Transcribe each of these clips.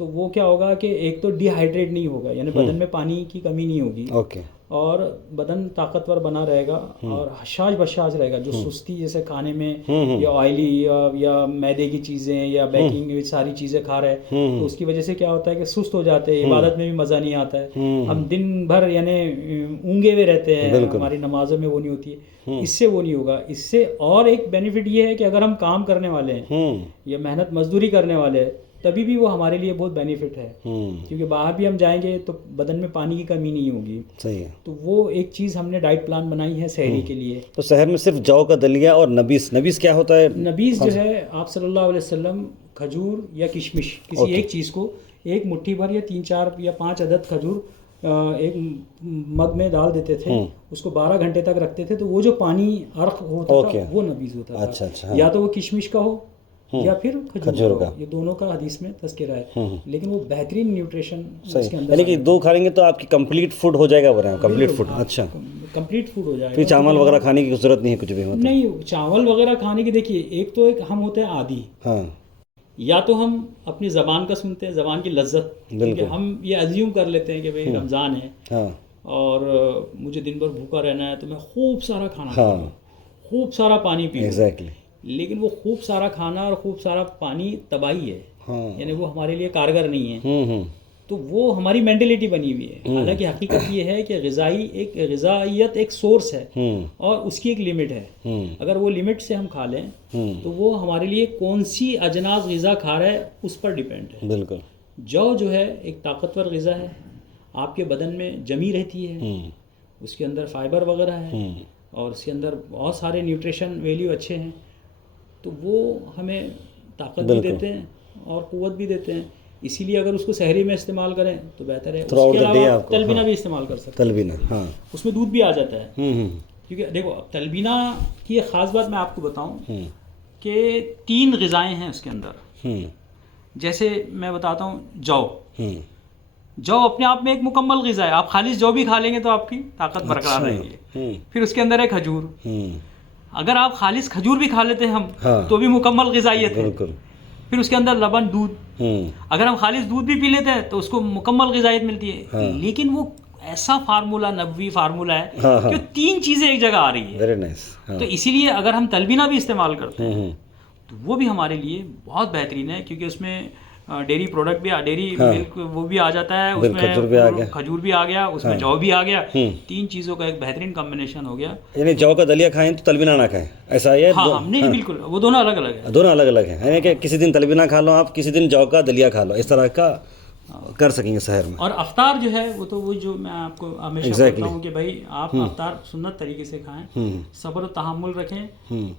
تو وہ کیا ہوگا کہ ایک تو ڈی ہائیڈریٹ نہیں ہوگا، یعنی بدن میں پانی کی کمی نہیں ہوگی، اوکے، اور بدن طاقتور بنا رہے گا اور حشاش بشاش رہے گا. جو سستی جیسے کھانے میں یا آئلی یا میدے کی چیزیں یا بیکنگ ساری چیزیں کھا رہے ہیں تو اس کی وجہ سے کیا ہوتا ہے کہ سست ہو جاتے ہیں، عبادت میں بھی مزہ نہیں آتا ہے، ہم دن بھر یعنی اونگے ہوئے رہتے ہیں، ہماری نمازوں میں وہ نہیں ہوتی ہے. اس سے وہ نہیں ہوگا. اس سے اور ایک بینیفٹ یہ ہے کہ اگر ہم کام کرنے والے ہیں یا محنت مزدوری کرنے والے ہیں تبھی بھی وہ ہمارے لیے بہت بینیفٹ ہے، کیونکہ باہر بھی ہم جائیں گے تو بدن میں پانی کی کمی نہیں ہوگی. صحیح ہے. تو وہ ایک چیز ہم نے ڈائٹ پلان بنائی ہے سحری کے لیے. تو سحر میں صرف جو کا دلیا اور نبیز کیا ہوتا ہے؟ نبیز جو ہے آپ صلی اللہ علیہ وسلم کھجور یا کشمش کسی ایک چیز کو ایک مٹھی بھر یا 3 4 یا 5 عدد کھجور ایک مگ میں ڈال دیتے تھے، اس کو 12 گھنٹے تک رکھتے تھے، تو وہ جو پانی عرق ہوتا تھا وہ نبیز ہوتا تھا. اچھا. یا تو وہ کشمش کا ہو یا پھر کھجور کا، یہ دونوں کا حدیث میں تذکرہ ہے، لیکن وہ بہترین نیوٹریشن اس کے اندر. یعنی کہ 2 کھا لیں گے تو آپ کی کمپلیٹ فوڈ ہو جائے گا، بول رہے ہیں کمپلیٹ فوڈ. اچھا، کمپلیٹ فوڈ ہو جائے گا. پھر چاول وغیرہ کھانے کی ضرورت نہیں ہے کچھ بھی؟ نہیں، چاول وغیرہ کھانے کی دیکھیے ایک تو ہم ہوتے ہیں عادی، ہاں، یا تو ہم اپنی زبان کا سنتے ہیں، زبان کی لذت، کیونکہ ہم یہ ازیوم کر لیتے ہیں کہ بھئی رمضان ہے اور مجھے دن بھر بھوکا رہنا ہے تو میں خوب سارا کھانا کھاؤں، خوب سارا پانی پیوں. ایگزیکٹلی. لیکن وہ خوب سارا کھانا اور خوب سارا پانی تباہی ہے، یعنی وہ ہمارے لیے کارگر نہیں ہے. تو وہ ہماری مینٹلٹی بنی ہوئی ہے. حالانکہ حقیقت یہ ہے کہ غذائیت ایک سورس ہے اور اس کی ایک لمٹ ہے. اگر وہ لمٹ سے ہم کھا لیں تو وہ ہمارے لیے کون سی اجناس غذا کھا رہا ہے اس پر ڈیپینڈ ہے. بالکل. جو ہے ایک طاقتور غذا ہے، آپ کے بدن میں جمی رہتی ہے، اس کے اندر فائبر وغیرہ ہے اور اس کے اندر بہت سارے نیوٹریشن ویلیو اچھے ہیں، تو وہ ہمیں طاقت بھی دیتے ہیں اور قوت بھی دیتے ہیں. اسی لیے اگر اس کو سحری میں استعمال کریں تو بہتر ہے. اس کے علاوہ تلبینہ بھی استعمال کر سکتے ہیں. تلبینہ، ہاں، اس میں دودھ بھی آ جاتا ہے. کیونکہ دیکھو تلبینہ کی ایک خاص بات میں آپ کو بتاؤں کہ 3 غذائیں ہیں اس کے اندر. جیسے میں بتاتا ہوں جو اپنے آپ میں ایک مکمل غذا ہے، آپ خالص جو بھی کھا لیں گے تو آپ کی طاقت برقرار رہے گی. پھر اس کے اندر ہے کھجور، اگر آپ خالص کھجور بھی کھا لیتے ہیں ہم تو بھی مکمل غذائیت ہے. پھر اس کے اندر لبن، دودھ، اگر ہم خالص دودھ بھی پی لیتے ہیں تو اس کو مکمل غذائیت ملتی ہے. لیکن وہ ایسا فارمولہ، نبوی فارمولہ ہے کہ 3 چیزیں ایک جگہ آ رہی ہے. تو اسی لیے اگر ہم تلبینہ بھی استعمال کرتے ہیں تو وہ بھی ہمارے لیے بہت بہترین ہے، کیونکہ اس میں ڈیری پروڈکٹ بھی، ڈیری ملک وہ بھی آ جاتا ہے، اس میں کھجور بھی آ گیا، اس میں جو بھی آ گیا. 3 چیزوں کا ایک بہترین کمبینیشن ہو گیا. یعنی جو کا دلیا کھائیں تو تلبینہ نہ کھائیں، ایسا ہے؟ ہاں، نہیں بالکل، وہ دونوں الگ الگ ہیں. دونوں الگ الگ ہیں، یعنی کہ کسی دن تلبینہ کھا لو آپ، کسی دن جو کا دلیا کھا لو، اس طرح کا کر سکیں گے سحر میں. اور افطار جو ہے وہ تو وہ جو میں آپ کو ہمیشہ کہتا ہوں کہ بھائی آپ افطار سنت طریقے سے کھائیں، صبر و تحمل رکھیں،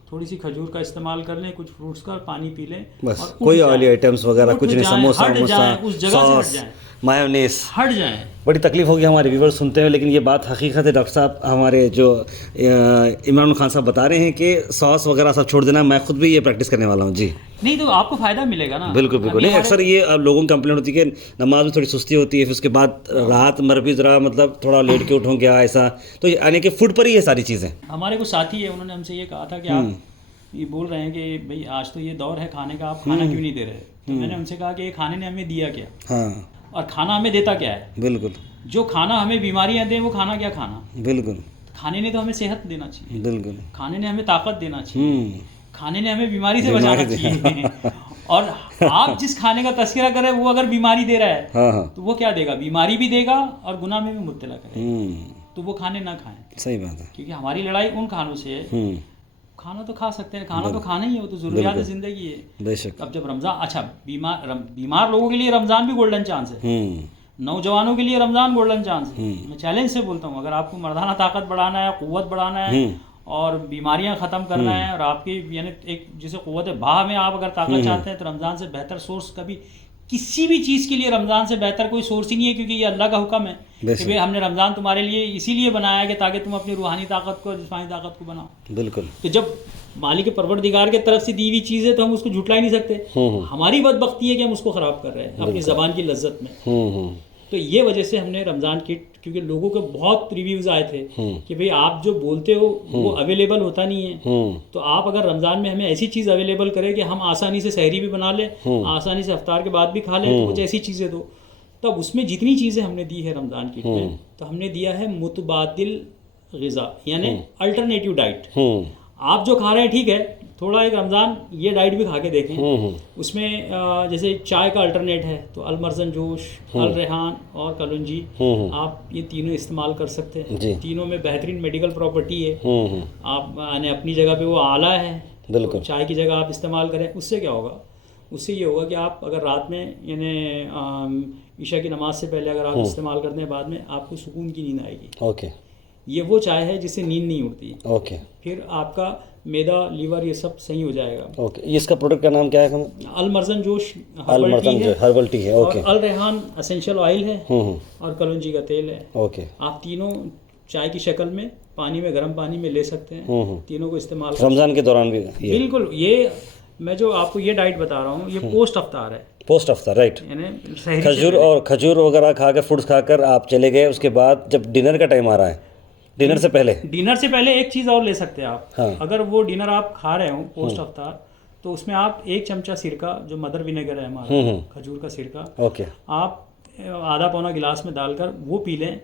تھوڑی سی کھجور کا استعمال کر لیں، کچھ فروٹس کا، پانی پی لیں، بس کوئی آئلی آئٹمس وغیرہ کچھ نہیں، سموسا، سوس، مایونیز، ہٹ جائیں. بڑی تکلیف ہوگی ہمارے ویورز سنتے ہیں، لیکن یہ بات حقیقت ہے. ڈاکٹر صاحب ہمارے جو عمران خان صاحب بتا رہے ہیں کہ سوس وغیرہ سب چھوڑ دینا، میں خود بھی یہ پریکٹس کرنے والا ہوں. جی نہیں، تو آپ کو فائدہ ملے گا نا. بالکل بالکل. نہیں، اکثر یہ لوگوں کی کمپلین ہوتی ہے کہ نماز میں تھوڑی سستی ہوتی ہے، پھر اس کے بعد رات مر بھی ذرا مطلب تھوڑا لیٹ کے اٹھوں گیا ایسا، تو یعنی کہ فوڈ پر ہی یہ ساری چیزیں. ہمارے کو ساتھی ہے، انہوں نے ہم سے یہ کہا تھا کہ آپ یہ بول رہے ہیں کہ بھائی آج تو یہ دور ہے کھانے کا، آپ کھانا کیوں نہیں دے رہے؟ تو میں نے ان سے کہا کہ یہ کھانے نے ہمیں دیا کیا، اور کھانا ہمیں دیتا کیا ہے. بالکل. جو کھانا ہمیں بیماریاں دیں وہ کھانا کیا کھانا. بالکل. کھانے نے تو ہمیں صحت دینا چاہیے. بالکل. کھانے نے ہمیں طاقت دینا چاہیے. کھانے نے ہمیں بیماری سے بچانا چاہیے. اور آپ جس کھانے کا تذکرہ کریں وہ اگر بیماری دے رہا ہے تو وہ کیا دے گا؟ بیماری بھی دے گا اور گناہ میں بھی مبتلا کرے گا. تو وہ کھانے نہ کھائیں. صحیح بات ہے. کیونکہ ہماری لڑائی ان کھانوں سے ہے. کھانا تو کھا سکتے ہیں، کھانا تو کھانا ہی ہے، وہ تو ضروریات زندگی ہے. بے شک. اب جب رمضان، اچھا بیمار لوگوں کے لیے رمضان بھی گولڈن چانس ہے، نوجوانوں کے لیے رمضان گولڈن چانس ہے. میں چیلنج سے بولتا ہوں، اگر آپ کو مردانہ طاقت بڑھانا ہے، قوت بڑھانا ہے اور بیماریاں ختم کرنا ہے، اور آپ کی یعنی ایک جسے قوت بہا میں آپ اگر طاقت چاہتے ہیں تو رمضان سے بہتر سورس کبھی کسی بھی چیز کے لیے رمضان سے بہتر کوئی سورس ہی نہیں ہے. کیونکہ یہ اللہ کا حکم ہے کہ بھائی ہم نے رمضان تمہارے لیے اسی لیے بنایا ہے کہ تاکہ تم اپنی روحانی طاقت کو اور جسمانی طاقت کو بناؤ. بالکل. کہ جب مالک پروردگار کی طرف سے دی ہوئی چیز ہے تو ہم اس کو جھٹلا ہی نہیں سکتے. ہماری بدبختی ہے کہ ہم اس کو خراب کر رہے ہیں اپنی زبان کی لذت میں. تو یہ وجہ سے ہم نے رمضان کٹ، کیونکہ لوگوں کے بہت ریویوز آئے تھے کہ بھئی آپ جو بولتے ہو وہ اویلیبل ہوتا نہیں ہے، تو آپ اگر رمضان میں ہمیں ایسی چیز اویلیبل کرے کہ ہم آسانی سے سحری بھی بنا لیں، آسانی سے افطار کے بعد بھی کھا لیں، تو کچھ ایسی چیزیں دو. تب اس میں جتنی چیزیں ہم نے دی ہے رمضان کٹ میں، تو ہم نے دیا ہے متبادل غذا، یعنی الٹرنیٹیو ڈائٹ. آپ جو کھا رہے ہیں ٹھیک ہے، تھوڑا ایک رمضان یہ ڈائٹ بھی کھا کے دیکھیں. اس میں جیسے چائے کا الٹرنیٹ ہے تو المرزن جوش، الریحان اور کلونجی، آپ یہ تینوں استعمال کر سکتے ہیں. تینوں میں بہترین میڈیکل پراپرٹی ہے. آپ یعنی اپنی جگہ پہ وہ اعلیٰ ہے، بالکل چائے کی جگہ آپ استعمال کریں. اس سے کیا ہوگا؟ اس سے یہ ہوگا کہ آپ اگر رات میں یعنی عشاء کی نماز سے پہلے اگر آپ استعمال کرتے ہیں، بعد میں آپ کو سکون کی نیند آئے گی. اوکے، یہ وہ چائے ہے جس سے نیند نہیں اٹھتی. اوکے، پھر آپ کا میدا، لیور، یہ سب صحیح ہو جائے گا. اوکے، اس کا پروڈکٹ کا نام کیا ہے؟ المرزن جوش ہربل ٹی ہے، اوکے، الریحان اسینشل آئل ہے، اور کلونجی کا تیل ہے. اوکے، آپ تینوں چائے کی شکل میں پانی میں، گرم پانی میں لے سکتے ہیں. تینوں کو استعمال رمضان کے دوران بھی. بالکل، یہ میں جو آپ کو یہ ڈائٹ بتا رہا ہوں یہ پوسٹ افطار ہے. پوسٹ افطار، رائٹ. یعنی کھجور وغیرہ کھا کے، فروٹس کھا کر آپ چلے گئے، اس کے بعد جب ڈنر کا ٹائم آ رہا ہے، ڈنر سے پہلے ایک چیز اور لے سکتے ہیں آپ. اگر وہ ڈنر آپ کھا رہے ہوں پوسٹ افطار، تو اس میں آپ 1 چمچہ سرکہ، جو مدر ونیگر ہے ہمارا، کھجور کا سرکہ، اوکے، آپ آدھا پونا گلاس میں ڈال کر وہ پی لیں،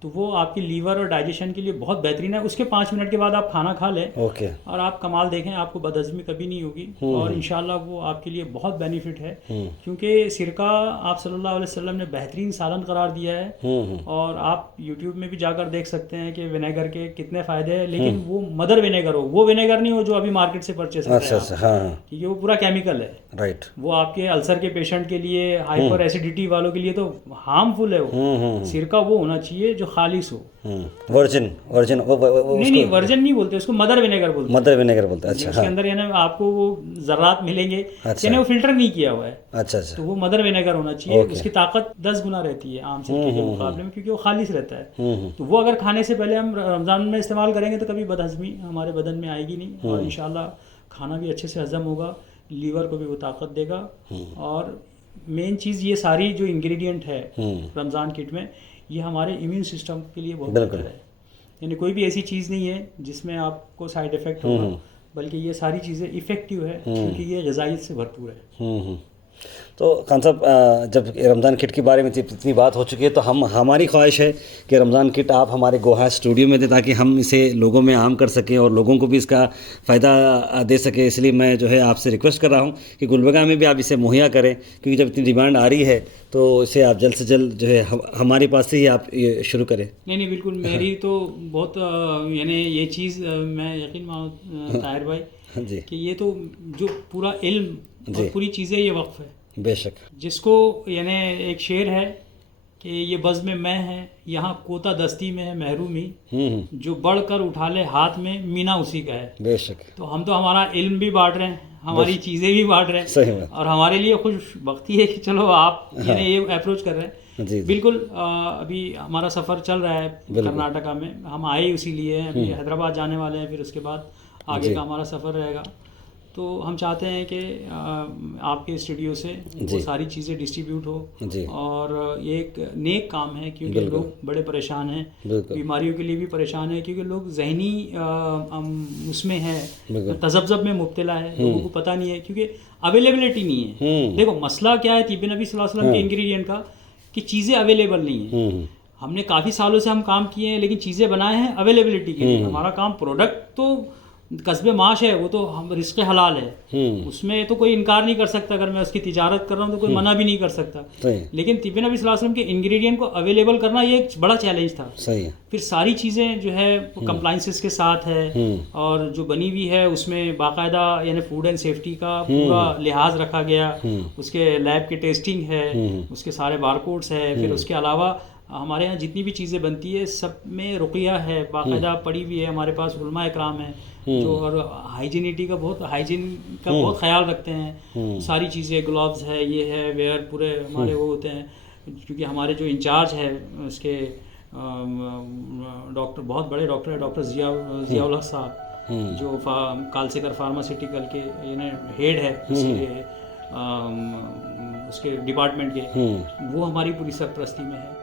تو وہ آپ کی لیور اور ڈائجیشن کے لیے بہت بہترین ہے. اس کے 5 منٹ کے بعد آپ کھانا کھا لیں، اوکے، اور آپ کمال دیکھیں، آپ کو بدہضمی کبھی نہیں ہوگی، اور انشاءاللہ وہ آپ کے لیے بہت بینیفٹ ہے. کیونکہ سرکہ آپ صلی اللہ علیہ وسلم نے بہترین سالن قرار دیا ہے، اور آپ یوٹیوب میں بھی جا کر دیکھ سکتے ہیں کہ ونیگر کے کتنے فائدے ہیں. لیکن وہ مدر ونیگر ہو، وہ ونیگر نہیں ہو جو ابھی مارکیٹ سے پرچیز کر رہے ہیں، کیونکہ وہ پورا کیمیکل ہے. رائٹ، وہ آپ کے السر کے پیشنٹ کے لیے، ہائپر ایسیڈیٹی والوں کے لیے تو ہارمفل ہے. وہ سرکہ وہ ہونا چاہیے جو خالص ہو. ورجن نہیں، ورجن نہیں بولتے اس کو، مدر ونیگر بولتے ہیں. مدر ونیگر بولتے ہیں، اچھا. اس کے اندر یعنی آپ کو وہ ذرات ملیں گے، یعنی وہ فلٹر نہیں کیا ہوا ہے. اچھا اچھا، تو وہ مدر ونیگر ہونا چاہیے. اس کی طاقت 10 گنا رہتی ہے عام سرکے کے مقابلے میں، کیونکہ وہ خالص رہتا ہے. تو وہ اگر کھانے سے پہلے ہم رمضان میں استعمال کریں گے تو کبھی بدہضمی ہمارے بدن میں آئے گی نہیں، اور انشاءاللہ کھانا بھی اچھے سے ہضم ہوگا، لیور کو بھی وہ طاقت دے گا. اور مین چیز یہ ساری جو انگریڈینٹ ہے رمضان کٹ میں، یہ ہمارے امیون سسٹم کے لیے بہت بہتر ہے. یعنی کوئی بھی ایسی چیز نہیں ہے جس میں آپ کو سائیڈ افیکٹ ہوگا، بلکہ یہ ساری چیزیں افیکٹیو ہے، کیونکہ یہ غذائیت سے بھرپور ہے. تو خان صاحب، جب رمضان کٹ کے بارے میں اتنی بات ہو چکی ہے، تو ہماری خواہش ہے کہ رمضان کٹ آپ ہمارے گوہا اسٹوڈیو میں دیں، تاکہ ہم اسے لوگوں میں عام کر سکیں اور لوگوں کو بھی اس کا فائدہ دے سکیں. اس لیے میں جو ہے آپ سے ریکویسٹ کر رہا ہوں کہ گلبرگہ میں بھی آپ اسے مہیا کریں، کیونکہ جب اتنی ڈیمانڈ آ رہی ہے تو اسے آپ جلد سے جلد جو ہے ہمارے پاس سے ہی آپ یہ شروع کریں. نہیں بالکل، میری تو بہت یعنی یہ چیز میں یقین مانو طاہر بھائی جی کہ یہ تو جو پورا علم اور پوری چیزیں یہ وقف ہے. بے شک، جس کو یعنی ایک شعر ہے کہ یہ بزم میں ہے، یہاں کوتا دستی میں ہے محرومی، جو بڑھ کر اٹھا لے ہاتھ میں مینا اسی کا ہے. بے شک، تو ہم تو ہمارا علم بھی بانٹ رہے ہیں، ہماری چیزیں بھی بانٹ رہے ہیں، اور ہمارے لیے خوش بختی ہے کہ چلو آپ یعنی یہ اپروچ کر رہے ہیں. جی بالکل. ابھی ہمارا سفر چل رہا ہے کرناٹکا میں، ہم آئے اسی لیے ہیں. ابھی حیدرآباد جانے والے ہیں، پھر اس کے بعد آگے کا ہمارا سفر رہے گا. تو ہم چاہتے ہیں کہ آپ کے اسٹوڈیو سے وہ ساری چیزیں ڈسٹریبیوٹ ہو، اور یہ ایک نیک کام ہے، کیونکہ لوگ بڑے پریشان ہیں، بیماریوں کے لیے بھی پریشان ہیں، کیونکہ لوگ ذہنی اس میں ہے، تذبذب میں مبتلا ہے. لوگوں کو پتہ نہیں ہے، کیونکہ اویلیبلٹی نہیں ہے. دیکھو مسئلہ کیا ہے طب نبی صلی اللہ علیہ وسلم کے انگریڈینٹ کا، کہ چیزیں اویلیبل نہیں ہیں. ہم نے کافی سالوں سے ہم کام کیے ہیں، لیکن چیزیں بنائے ہیں اویلیبلٹی کے لیے. ہمارا کام پروڈکٹ تو کسب معاش ہے، وہ تو ہم رزق حلال ہے، اس میں تو کوئی انکار نہیں کر سکتا. اگر میں اس کی تجارت کر رہا ہوں تو کوئی منع بھی نہیں کر سکتا. لیکن طب نبی صلی اللہ علیہ وسلم کے انگریڈینٹ کو اویلیبل کرنا یہ ایک بڑا چیلنج تھا. پھر ساری چیزیں جو ہے کمپلائنسز کے ساتھ ہے، اور جو بنی ہوئی ہے اس میں باقاعدہ یعنی فوڈ اینڈ سیفٹی کا پورا لحاظ رکھا گیا. اس کے لیب کی ٹیسٹنگ ہے، اس کے سارے بارکوڈس ہے. پھر اس کے علاوہ ہمارے یہاں جتنی بھی چیزیں بنتی ہے سب میں رقیہ ہے، باقاعدہ پڑی ہوئی ہے. ہمارے پاس علماء اکرام ہیں جو اور ہائیجینٹی کا بہت خیال رکھتے ہیں. ساری چیزیں گلوز ہے، یہ ہے، ویئر پورے ہمارے وہ ہوتے ہیں. کیونکہ ہمارے جو انچارج ہے اس کے ڈاکٹر، بہت بڑے ڈاکٹر ہیں، ڈاکٹر ضیاء الحق صاحب، جو کالسیکر فارماسیوٹیکل کے یعنی ہیڈ ہے اس کے اس کے ڈپارٹمنٹ کے، وہ ہماری پوری سرپرستی میں ہے.